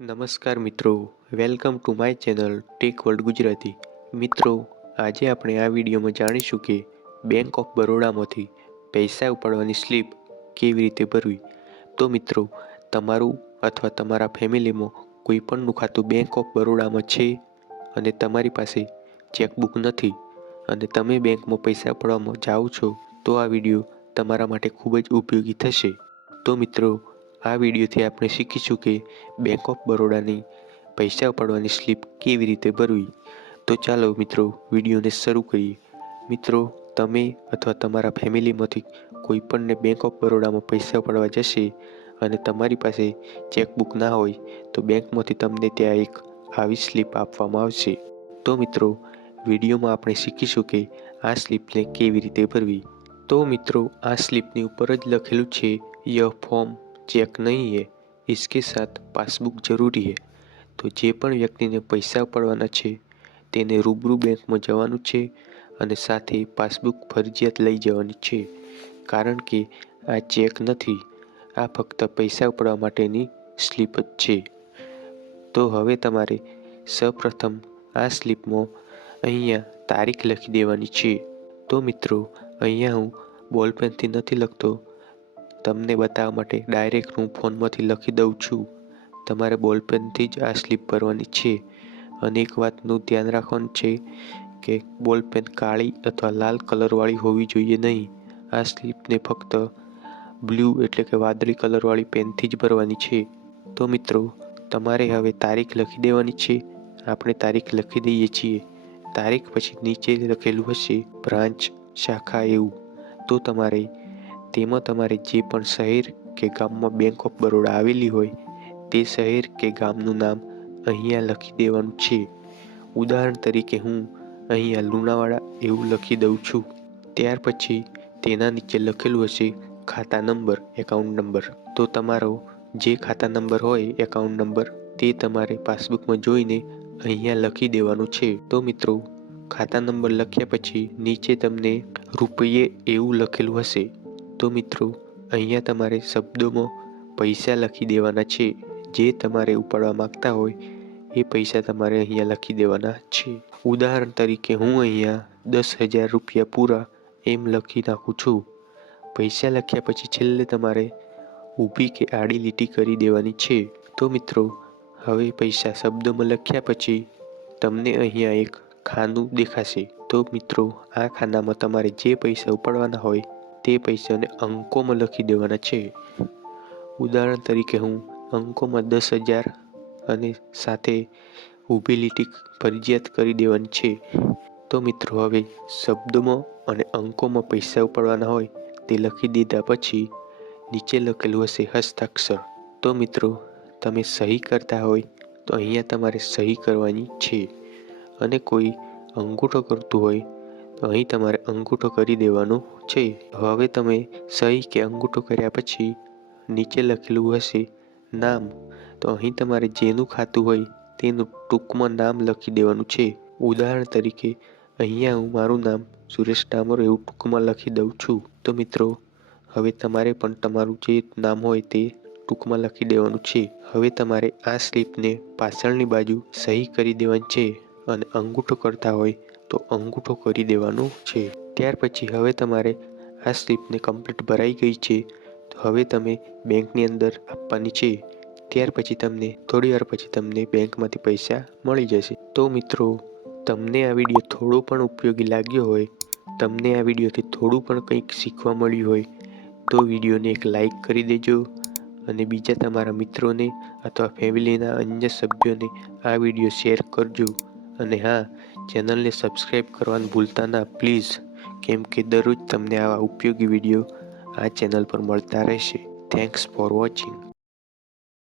નમસ્કાર મિત્રો, welcome to my channel tech world Gujarati. મિત્રો, આજે આપણે આ વિડીયોમાં જાણીશું કે બેંક ઓફ બરોડામાંથી પૈસા ઉપાડવાની સ્લીપ કેવી રીતે ભરવી. તો મિત્રો, તમારું અથવા તમારા ફેમિલીમાં કોઈ પણનું ખાતું બેંક ઓફ બરોડામાં છે અને તમારી પાસે ચેકબુક નથી અને તમે બેંકમાં પૈસા ઉપાડવામાં જાઓ છો, તો આ વીડિયો તમારા માટે ખૂબ જ ઉપયોગી થશે. તો મિત્રો આ વિડીયોથી આપણે શીખીશું કે બેંક ઓફ બરોડાની પૈસા ઉપાડવાની સ્લીપ કેવી રીતે ભરવી. તો ચાલો મિત્રો, વિડીયોને શરૂ કરીએ. મિત્રો, તમે અથવા તમારા ફેમિલીમાંથી કોઈ પણને બેંક ઓફ બરોડામાં પૈસા ઉપાડવા જશે અને તમારી પાસે ચેકબુક ના હોય, તો બેંકમાંથી તમને ત્યાં એક આવી સ્લીપ આપવામાં આવશે. તો મિત્રો, વિડીયોમાં આપણે શીખીશું કે આ સ્લીપને કેવી રીતે ભરવી. તો મિત્રો, આ સ્લીપની ઉપર જ લખેલું છે, ય ફોર્મ चेक नहीं है इसके साथ पासबुक જરૂરી है તો જે પણ વ્યક્તિને પૈસા ઉપાડવાના છે તેને રૂબરૂ બેંકમાં જવાનું છે અને સાથે પાસબુક ફરજિયાત લઈ જવાની છે કારણ કે આ ચેક નથી આ ફક્ત પૈસા ઉપાડવા માટેની સ્લીપ જ છે તો હવે તમારે સૌપ્રથમ આ સ્લીપમાં અહીંયા તારીખ લખી દેવાની છે તો મિત્રો અહીંયા હું બોલપેનથી નથી લખતો તમને બતાવવા માટે ડાયરેક્ટ હું ફોનમાંથી લખી દઉં છું. તમારે બોલપેનથી જ આ સ્લીપ ભરવાની છે. અને એક વાતનું ધ્યાન રાખવાનું છે કે બોલપેન કાળી અથવા લાલ કલરવાળી હોવી જોઈએ નહીં. આ સ્લીપને ફક્ત બ્લુ એટલે કે વાદળી કલરવાળી પેનથી જ ભરવાની છે. તો મિત્રો, તમારે હવે તારીખ લખી દેવાની છે. આપણે તારીખ લખી દઈએ છીએ. તારીખ પછી નીચે લખેલું હશે બ્રાન્ચ, શાખા એવું. તો તમારે તેમાં તમારે જે પણ શહેર કે ગામમાં બેંક ઓફ બરોડા આવેલી હોય, તે શહેર કે ગામનું નામ અહીંયા લખી દેવાનું છે. ઉદાહરણ તરીકે હું અહીંયા લુણાવાડા એવું લખી દઉં છું. ત્યાર પછી તેના નીચે લખેલું હશે ખાતા નંબર, એકાઉન્ટ નંબર. તો તમારો જે ખાતા નંબર હોય, એકાઉન્ટ નંબર, તે તમારે પાસબુકમાં જોઈને અહીંયા લખી દેવાનું છે. તો મિત્રો, ખાતા નંબર લખ્યા પછી નીચે તમને રૂપિયે એવું લખેલું હશે. તો મિત્રો, અહીંયા તમારે શબ્દોમાં પૈસા લખી દેવાના છે. જે તમારે ઉપાડવા માગતા હોય, એ પૈસા તમારે અહીંયા લખી દેવાના છે. ઉદાહરણ તરીકે, હું અહીંયા દસ હજાર રૂપિયા પૂરા એમ લખી નાખું છું. પૈસા લખ્યા પછી છેલ્લે તમારે ઊભી કે આડી લીટી કરી દેવાની છે. તો મિત્રો, હવે પૈસા શબ્દોમાં લખ્યા પછી તમને અહીંયા એક ખાનું દેખાશે. તો મિત્રો, આ ખાનામાં તમારે જે પૈસા ઉપાડવાના હોય તે પૈસાને અંકોમાં લખી દેવાના છે. ઉદાહરણ તરીકે હું અંકોમાં દસ હજાર અને સાથે ઊભી લીટી ફરજિયાત કરી દેવાની છે. તો મિત્રો, હવે શબ્દોમાં અને અંકોમાં પૈસા ઉપાડવાના હોય તે લખી દીધા પછી નીચે લખેલું હશે હસ્તાક્ષર. તો મિત્રો, તમે સહી કરતા હોય તો અહીંયા તમારે સહી કરવાની છે. અને કોઈ અંગૂઠો કરતું હોય અહીં તમારે અંગૂઠો કરી દેવાનો છે. હવે તમે સહી કે અંગૂઠો કર્યા પછી નીચે લખેલું હશે, નામ. તો અહીં તમારે જેનું ખાતું હોય તેનું ટૂંકમાં નામ લખી દેવાનું છે. ઉદાહરણ તરીકે, અહીંયા હું મારું નામ સુરેશ ડામોર એવું ટૂંકમાં લખી દઉં છું. તો મિત્રો, હવે તમારે પણ તમારું જે નામ હોય તે ટૂંકમાં લખી દેવાનું છે. હવે તમારે આ સ્લીપને પાછળની બાજુ સહી કરી દેવાની છે અને અંગૂઠો કરતા હોય તો અંગૂઠો કરી દેવાનો છે. ત્યાર પછી હવે તમારે આ સ્લીપને કમ્પ્લીટ ભરાઈ ગઈ છે. તો હવે તમે બેંકની અંદર આપવાની છે. ત્યાર પછી તમને, થોડી વાર પછી તમને બેંકમાંથી પૈસા મળી જશે. તો મિત્રો, તમને આ વીડિયો થોડો પણ ઉપયોગી લાગ્યો હોય, તમને આ વિડીયોથી થોડું પણ કંઈક શીખવા મળ્યું હોય, તો વિડીયોને એક લાઈક કરી દેજો અને બીજા તમારા મિત્રોને અથવા ફેમિલીના અન્ય સભ્યોને આ વીડિયો શેર કરજો. અને હા, ચેનલને સબસ્ક્રાઈબ કરવાનું ભૂલતા ના, પ્લીઝ. કેમ કે દરરોજ તમને આવા ઉપયોગી વીડિયો આ ચેનલ પર મળતા રહેશે. Thanks for watching